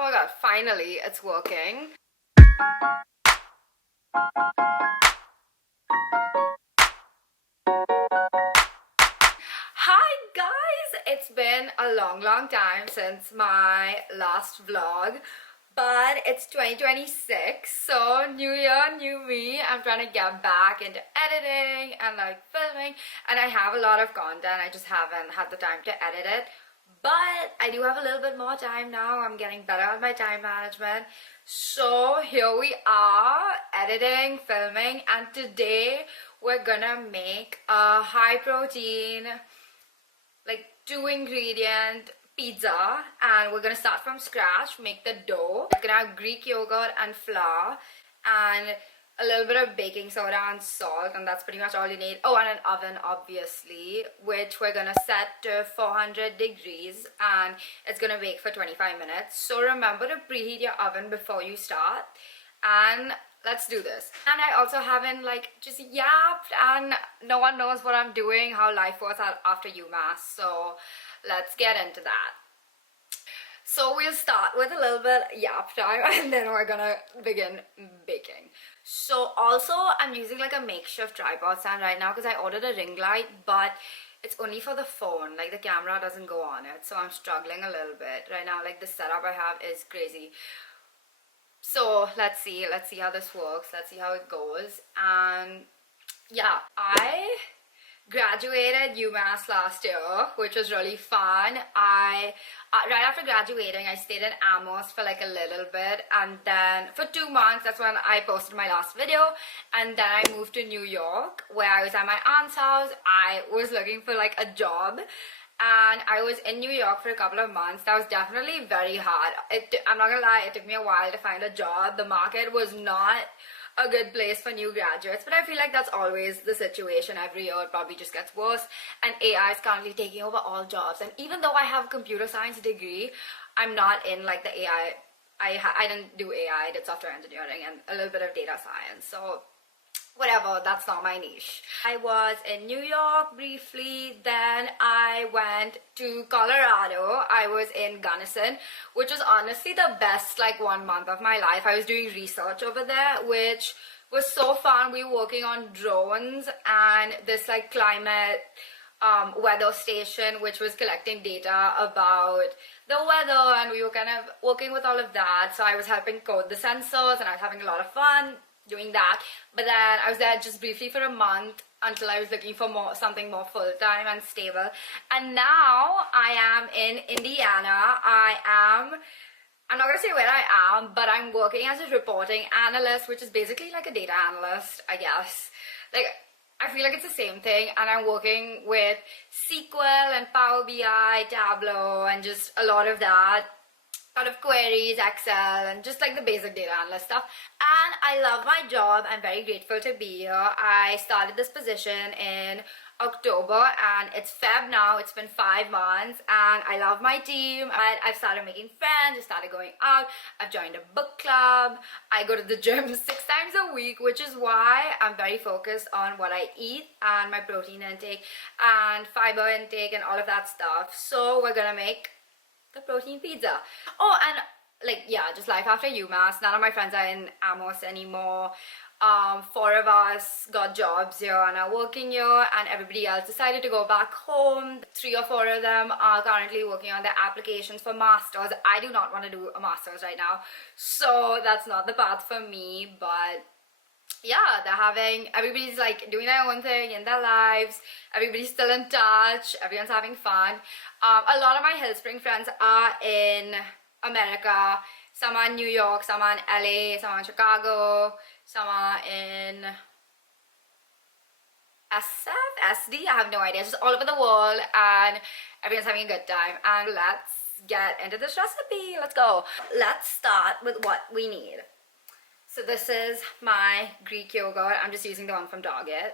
Oh my god, finally it's working. Hi guys! It's been a long time since my last vlog, but it's 2026, so new year, new me. I'm trying to get back into editing and like filming, and I have a lot of content. I just haven't had the time to edit it, but I do have a little bit more time now. I'm getting better at my time management. So here we are, editing, filming, and today we're gonna make a high protein, like 2 ingredient pizza, and we're gonna start from scratch, make the dough. It's gonna have Greek yogurt and flour and a little bit of baking soda and salt, and that's pretty much all you need. Oh, and an oven obviously, which we're gonna set to 400 degrees, and it's gonna bake for 25 minutes. So remember to preheat your oven before you start, and let's do this. And I also haven't like just yapped, and no one knows what I'm doing, how life was after UMass, so let's get into that. So we'll start with a little bit yap time and then we're gonna begin baking. So also I'm using like a makeshift tripod stand right now because I ordered a ring light, but it's only for the phone, like the camera doesn't go on it, so I'm struggling a little bit right now. Like the setup I have is crazy. So let's see how this works, let's see how it goes. And yeah, I graduated UMass last year, which was really fun. I right after graduating, I stayed in Amherst for like a little bit, and then for 2 months, that's when I posted my last video, and then I moved to New York, where I was at my aunt's house. I was looking for like a job, and I was in New York for a couple of months. That was definitely very hard. I'm not gonna lie, it took me a while to find a job. The market was not a good place for new graduates, but I feel like that's always the situation every year. It probably just gets worse, and AI is currently taking over all jobs. And even though I have a computer science degree, I'm not in like the AI. I didn't do AI, I did software engineering and a little bit of data science, so whatever, that's not my niche. I was in New York briefly, then I went to Colorado. I was in Gunnison, which was honestly the best like 1 month of my life. I was doing research over there, which was so fun. We were working on drones and this like climate weather station, which was collecting data about the weather, and we were kind of working with all of that. So I was helping code the sensors and I was having a lot of fun doing that. But then I was there just briefly for a month until I was looking for something more full-time and stable. And now I am in Indiana. I'm not gonna say where I am, but I'm working as a reporting analyst, which is basically like a data analyst, I guess. Like, I feel like it's the same thing, and I'm working with SQL and Power BI, Tableau, and just a lot of that. Of queries, Excel, and just like the basic data analyst stuff. And I love my job. I'm very grateful to be here. I started this position in October and it's Feb now. It's been 5 months and I love my team. I've started making friends, I started going out, I've joined a book club, I go to the gym 6 times a week, which is why I'm very focused on what I eat and my protein intake and fiber intake and all of that stuff. So we're gonna make the protein pizza. Oh, and like, yeah, just life after UMass. None of my friends are in Amherst anymore. 4 of us got jobs here and are working here, and everybody else decided to go back home. 3 or 4 of them are currently working on their applications for masters. I do not want to do a master's right now, so that's not the path for me. But yeah, everybody's like doing their own thing in their lives. Everybody's still in touch, everyone's having fun. A lot of my Hill Spring friends are in America. Some are in New York, some are in LA, some are in Chicago, some are in SD, I have no idea. Just all over the world, and everyone's having a good time. And let's get into this recipe. Let's go. Let's start with what we need. So this is my Greek yogurt. I'm just using the one from Target.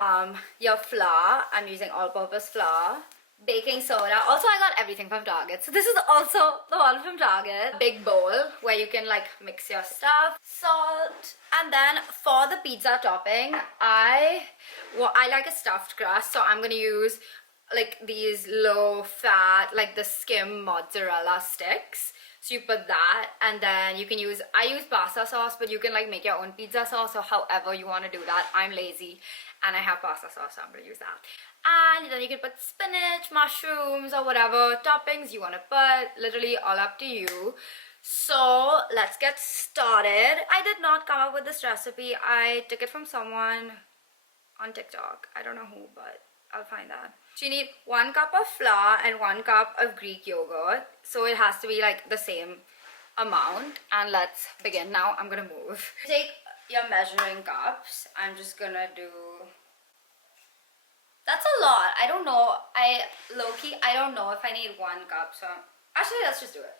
Your flour, I'm using all-purpose flour. Baking soda, also I got everything from Target. So this is also the one from Target. Big bowl where you can like mix your stuff. Salt. And then for the pizza topping, I like a stuffed crust, so I'm gonna use like these low fat, like the skim mozzarella sticks. So you put that, and then you can use, I use pasta sauce, but you can like make your own pizza sauce or however you want to do that. I'm lazy and I have pasta sauce, so I'm gonna use that. And then you can put spinach, mushrooms, or whatever toppings you want to put, literally all up to you. So let's get started. I did not come up with this recipe. I took it from someone on TikTok. I don't know who, but I'll find that. So you need 1 cup of flour and 1 cup of Greek yogurt. So it has to be like the same amount. And let's begin. Now I'm gonna move. Take your measuring cups. I'm just gonna do... That's a lot. I don't know. Low-key, I don't know if I need 1 cup. So actually, let's just do it.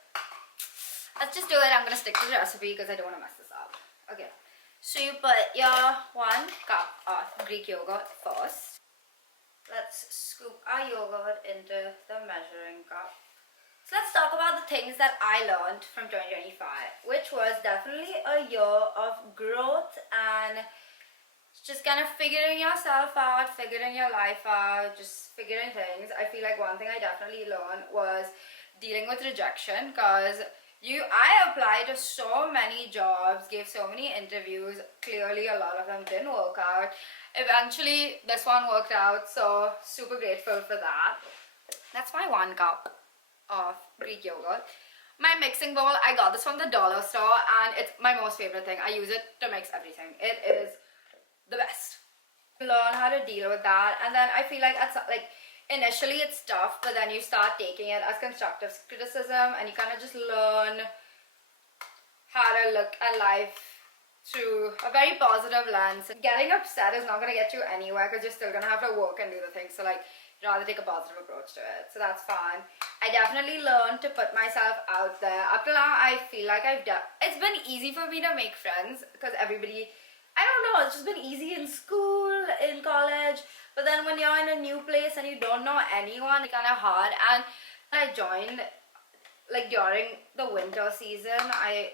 Let's just do it. I'm gonna stick to the recipe because I don't want to mess this up. Okay. So you put your 1 cup of Greek yogurt first. Let's scoop our yogurt into the measuring cup. So let's talk about the things that I learned from 2025, which was definitely a year of growth and just kind of figuring yourself out, figuring your life out, just figuring things. I feel like one thing I definitely learned was dealing with rejection, because I applied to so many jobs, gave so many interviews. Clearly a lot of them didn't work out. Eventually this one worked out, so super grateful for that. That's my 1 cup of Greek yogurt. My mixing bowl, I got this from the dollar store and it's my most favorite thing. I use it to mix everything. It is the best. Learn how to deal with that, and then I feel like initially it's tough, but then you start taking it as constructive criticism and you kind of just learn how to look at life through a very positive lens. Getting upset is not going to get you anywhere because you're still going to have to work and do the things. So like, you'd rather take a positive approach to it. So that's fine. I definitely learned to put myself out there. Up till now, I feel like it's been easy for me to make friends because everybody, I don't know, it's just been easy in school, in college. But then when you're in a new place and you don't know anyone, it's kind of hard. And I joined like during the winter season,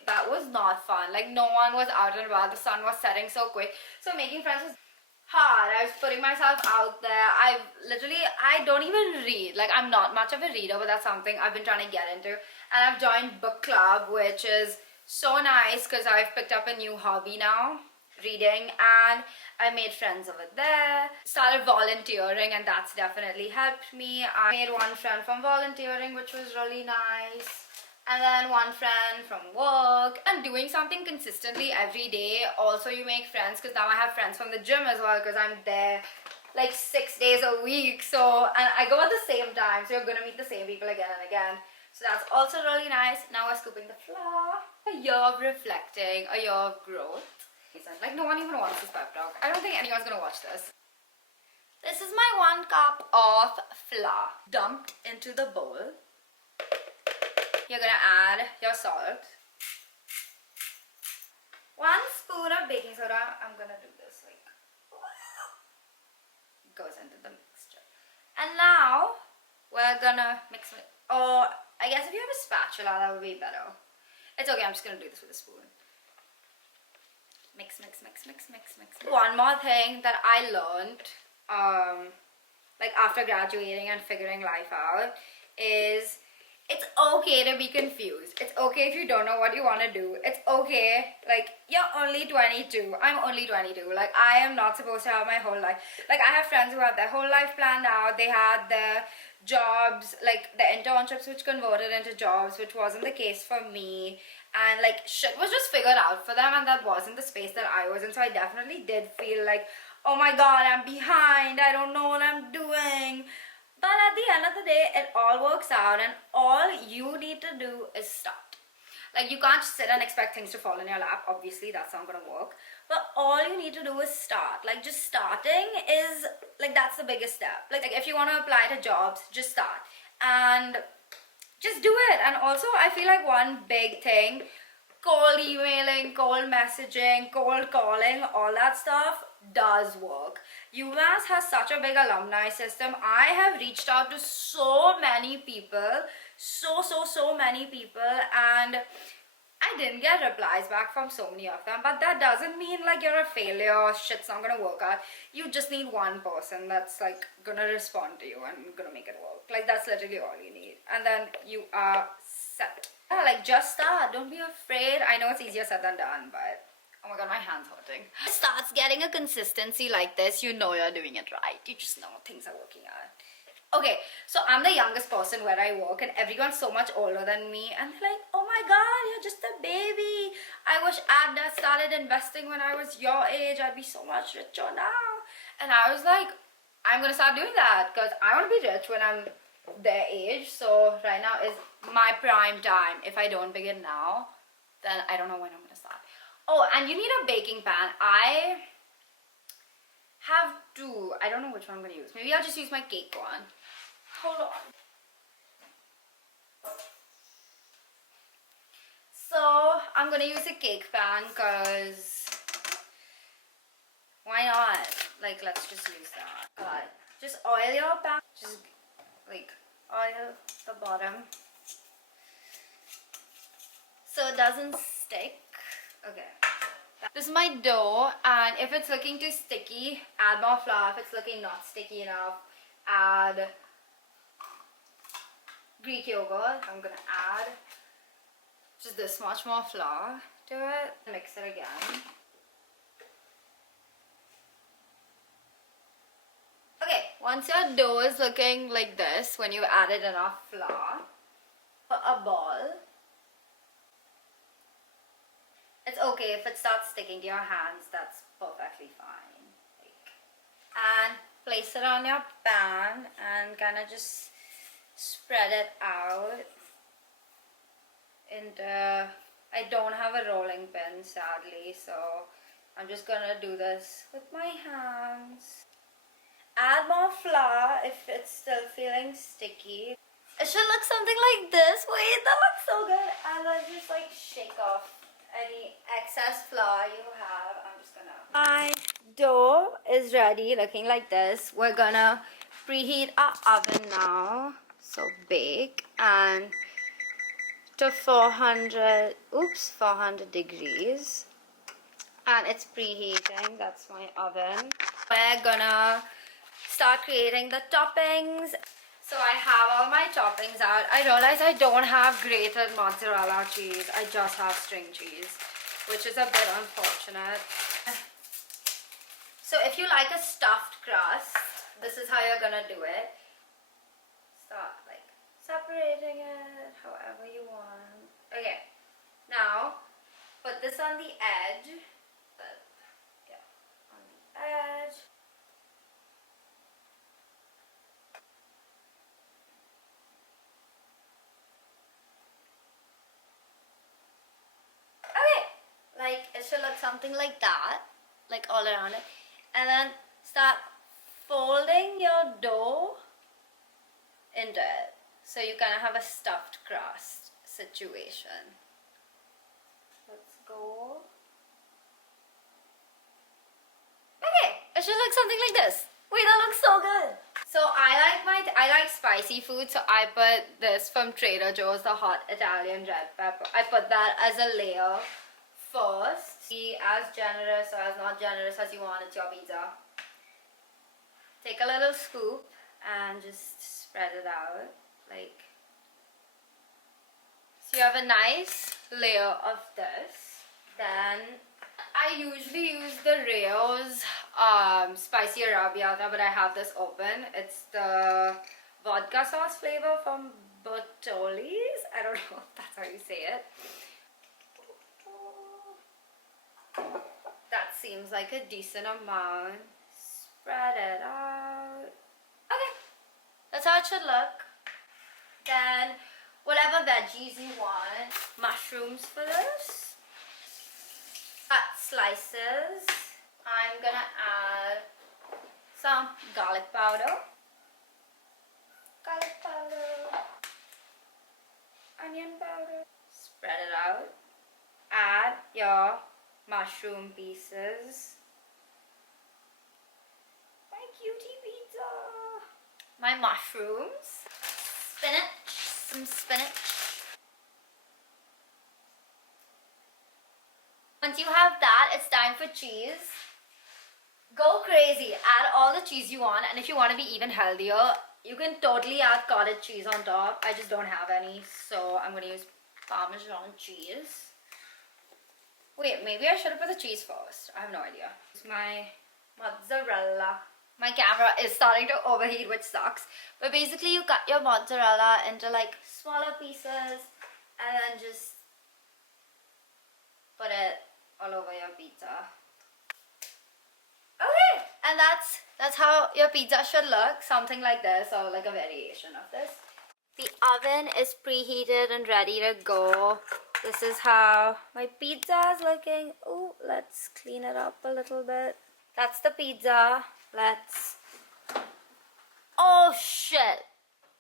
that was not fun. Like no one was out and about, the sun was setting so quick, so making friends was hard. I was putting myself out there. I don't even read. Like I'm not much of a reader, but that's something I've been trying to get into. And I've joined book club, which is so nice because I've picked up a new hobby now, reading, and I made friends over there. Started volunteering and that's definitely helped me. I made 1 friend from volunteering, which was really nice, and then 1 friend from work. And doing something consistently every day, also you make friends, because now I have friends from the gym as well, because I'm there like 6 days a week. So, and I go at the same time, so you're gonna meet the same people again and again. So that's also really nice. Now we're scooping the flour. A year of reflecting, a year of growth. Like no one even wants this pep talk. I don't think anyone's gonna watch this. This is my 1 cup of flour dumped into the bowl. You're gonna add your salt. 1 spoon of baking soda. I'm gonna do this like goes into the mixture. And now we're gonna mix it. Or I guess if you have a spatula, that would be better. It's okay, I'm just gonna do this with a spoon. Mix, mix, mix, mix, mix, mix. One more thing that I learned, like after graduating and figuring life out, is it's okay to be confused. It's okay if you don't know what you want to do. It's okay. Like, you're only 22. I'm only 22. Like, I am not supposed to have my whole life. Like, I have friends who have their whole life planned out. They had their jobs, like the internships which converted into jobs, which wasn't the case for me. And like shit was just figured out for them, and that wasn't the space that I was in. So I definitely did feel like, oh my god, I'm behind, I don't know what I'm doing. But at the end of the day, it all works out, and all you need to do is start. Like, you can't sit and expect things to fall in your lap. Obviously that's not gonna work, but all you need to do is start. Like, just starting is like, that's the biggest step. Like if you want to apply to jobs, just start and just do it. And also I feel like one big thing, cold emailing, cold messaging, cold calling, all that stuff does work. UMass has such a big alumni system. I have reached out to so many people, so many people, and I didn't get replies back from so many of them. But that doesn't mean like you're a failure or shit's not gonna work out. You just need one person that's like gonna respond to you and gonna make it work. Like, that's literally all you need, and then you are set. Yeah, like just start. Don't be afraid. I know it's easier said than done, but oh my god, my hand's hurting. It starts getting a consistency like this, you know you're doing it right. You just know things are working out. Okay, so I'm the youngest person where I work and everyone's so much older than me and they're like, oh my god, you're just a baby. I wish I'd started investing when I was your age. I'd be so much richer now. And I was like, I'm gonna start doing that because I want to be rich when I'm their age. So right now is my prime time. If I don't begin now, then I don't know when I'm gonna start. Oh, and you need a baking pan. I have two. I don't know which one I'm gonna use. Maybe I'll just use my cake one. Hold on. So I'm gonna use a cake pan because why not? Like, let's just use that. Just oil your pan. Just like oil the bottom so it doesn't stick. Okay. This is my dough, and if it's looking too sticky, add more flour. If it's looking not sticky enough, add Greek yogurt. I'm gonna add just this much more flour to it. Mix it again. Okay, once your dough is looking like this, when you've added enough flour, for a ball, it's okay if it starts sticking to your hands, that's perfectly fine. And place it on your pan and kind of just spread it out into, I don't have a rolling pin sadly, so I'm just gonna do this with my hands. Add more flour if it's still feeling sticky. It should look something like this. Wait, that looks so good. And then just like shake off any excess flour you have. I'm just gonna... My dough is ready, looking like this. We're gonna preheat our oven now. So bake and to 400 degrees. And it's preheating, that's my oven. We're gonna start creating the toppings. So I have all my toppings out. I realize I don't have grated mozzarella cheese. I just have string cheese, which is a bit unfortunate. So if you like a stuffed crust, this is how you're gonna do it. Start like separating it however you want. Okay, now put this on the edge. Yeah, on the edge. Like it should look something like that, like all around it, and then start folding your dough into it so you kind of have a stuffed crust situation. Let's go. Okay, it should look something like this. Wait, that looks so good. So I like spicy food, so I put this from Trader Joe's, the hot Italian red pepper. I put that as a layer first. Be as generous or as not generous as you want. It's your pizza. Take a little scoop and just spread it out like so. You have a nice layer of this. Then I usually use the Rayo's spicy arrabbiata, but I have this open. It's the vodka sauce flavor from Bertolli's. I don't know if that's how you say it. That seems like a decent amount. Spread it out. Okay, that's how it should look. Then whatever veggies you want. Mushrooms for this. Cut slices. I'm gonna add some garlic powder. Garlic powder. Onion powder. Spread it out. Add your mushroom pieces. My cutie pizza. My mushrooms. Spinach. Some spinach. Once you have that, it's time for cheese. Go crazy. Add all the cheese you want, and if you want to be even healthier, you can totally add cottage cheese on top. I just don't have any, so I'm going to use Parmesan cheese. Wait, maybe I should have put the cheese first. I have no idea. It's my mozzarella. My camera is starting to overheat, which sucks. But basically, you cut your mozzarella into like smaller pieces and then just put it all over your pizza. Okay, and that's how your pizza should look. Something like this, or like a variation of this. The oven is preheated and ready to go. This is how my pizza is looking. Oh, let's clean it up a little bit. That's the pizza. Let's... Oh shit.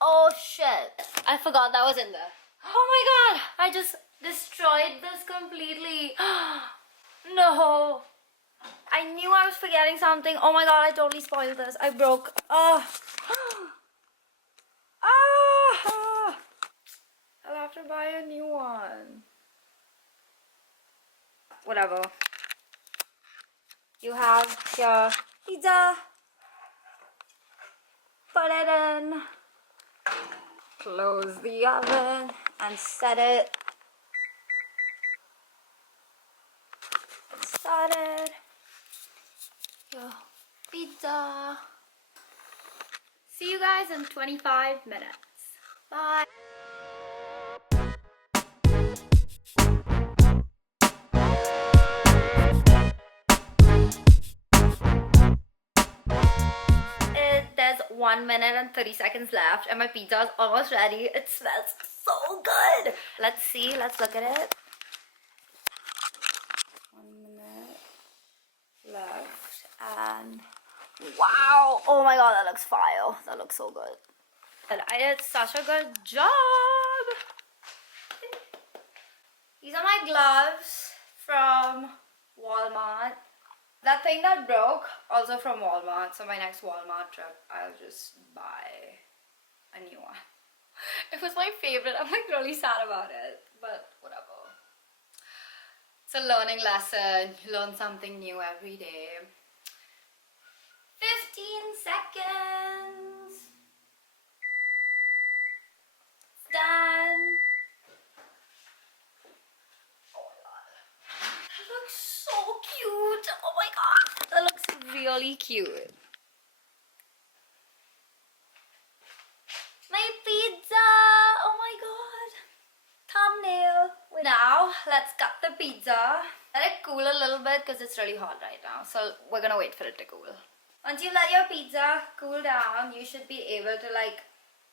Oh shit. I forgot that was in there. Oh my god. I just destroyed this completely. No. I knew I was forgetting something. Oh my god, I totally spoiled this. I broke. Oh. Ah. I'll have to buy a new one. Whatever. You have your pizza. Put it in. Close the oven and set it. Started. Your pizza. See you guys in 25 minutes. Bye. There's 1 minute and 30 seconds left and my pizza is almost ready. It smells so good. Let's see. Let's look at it. 1 minute left and wow. Oh my god, that looks fire. That looks so good. I did such a good job. These are my gloves from Walmart. That thing that broke, also from Walmart. So my next Walmart trip, I'll just buy a new one. It was my favorite. I'm like really sad about it, but whatever. It's a learning lesson. You learn something new every day. 15 seconds. It's done. Oh my god. That looks so cute. Oh my god. That looks really cute. My pizza. Oh my god. Thumbnail. Now, let's cut the pizza. Let it cool a little bit because it's really hot right now. So we're gonna wait for it to cool. Once you let your pizza cool down, you should be able to like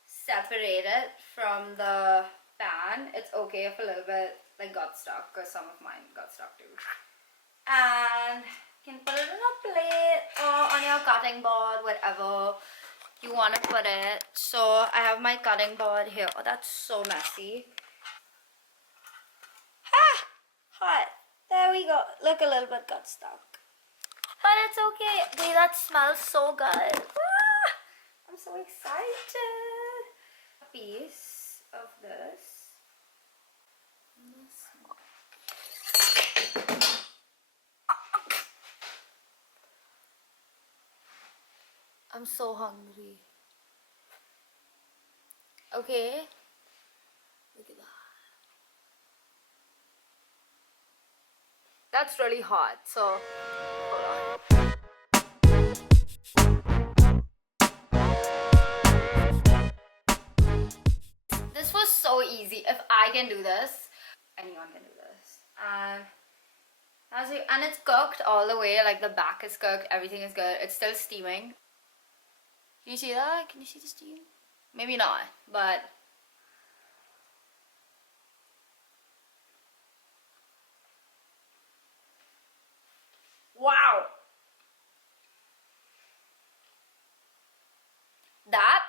separate it from the pan. It's okay if a little bit like got stuck, because some of mine got stuck too. And you can put it in a plate or on your cutting board, whatever you want to put it. So I have my cutting board here. Oh, that's so messy. Ah, hot. There we go. Look, a little bit got stuck. But it's okay. Wait, that smells so good. Ah, I'm so excited. A piece of this. I'm so hungry. Okay. Look at that. That's really hot, so hold on. This was so easy. If I can do this, anyone can do this. And it's cooked all the way, like the back is cooked, everything is good. It's still steaming. Can you see that? Can you see the steam? Maybe not, but wow. That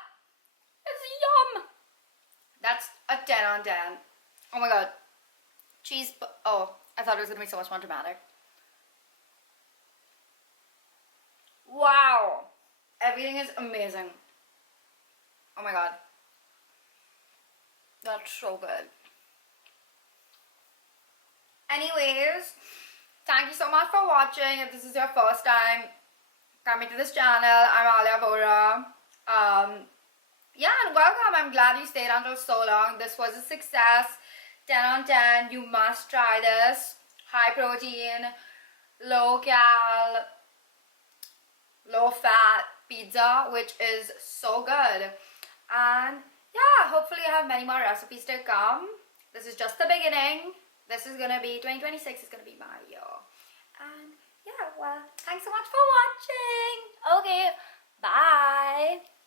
is yum. That's a 10 on 10. Oh my god. Cheese, oh, I thought it was gonna be so much more dramatic. Wow. Everything is amazing. Oh my god. That's so good. Anyways, thank you so much for watching. If this is your first time coming to this channel, I'm Alia Bora. Yeah, and welcome. I'm glad you stayed until so long. This was a success. 10 on 10. You must try this. High protein, low cal, low fat pizza, which is so good. And yeah, hopefully I have many more recipes to come. This is just the beginning. This is gonna be 2026 is gonna be my year. And yeah, well, thanks so much for watching. Okay, bye.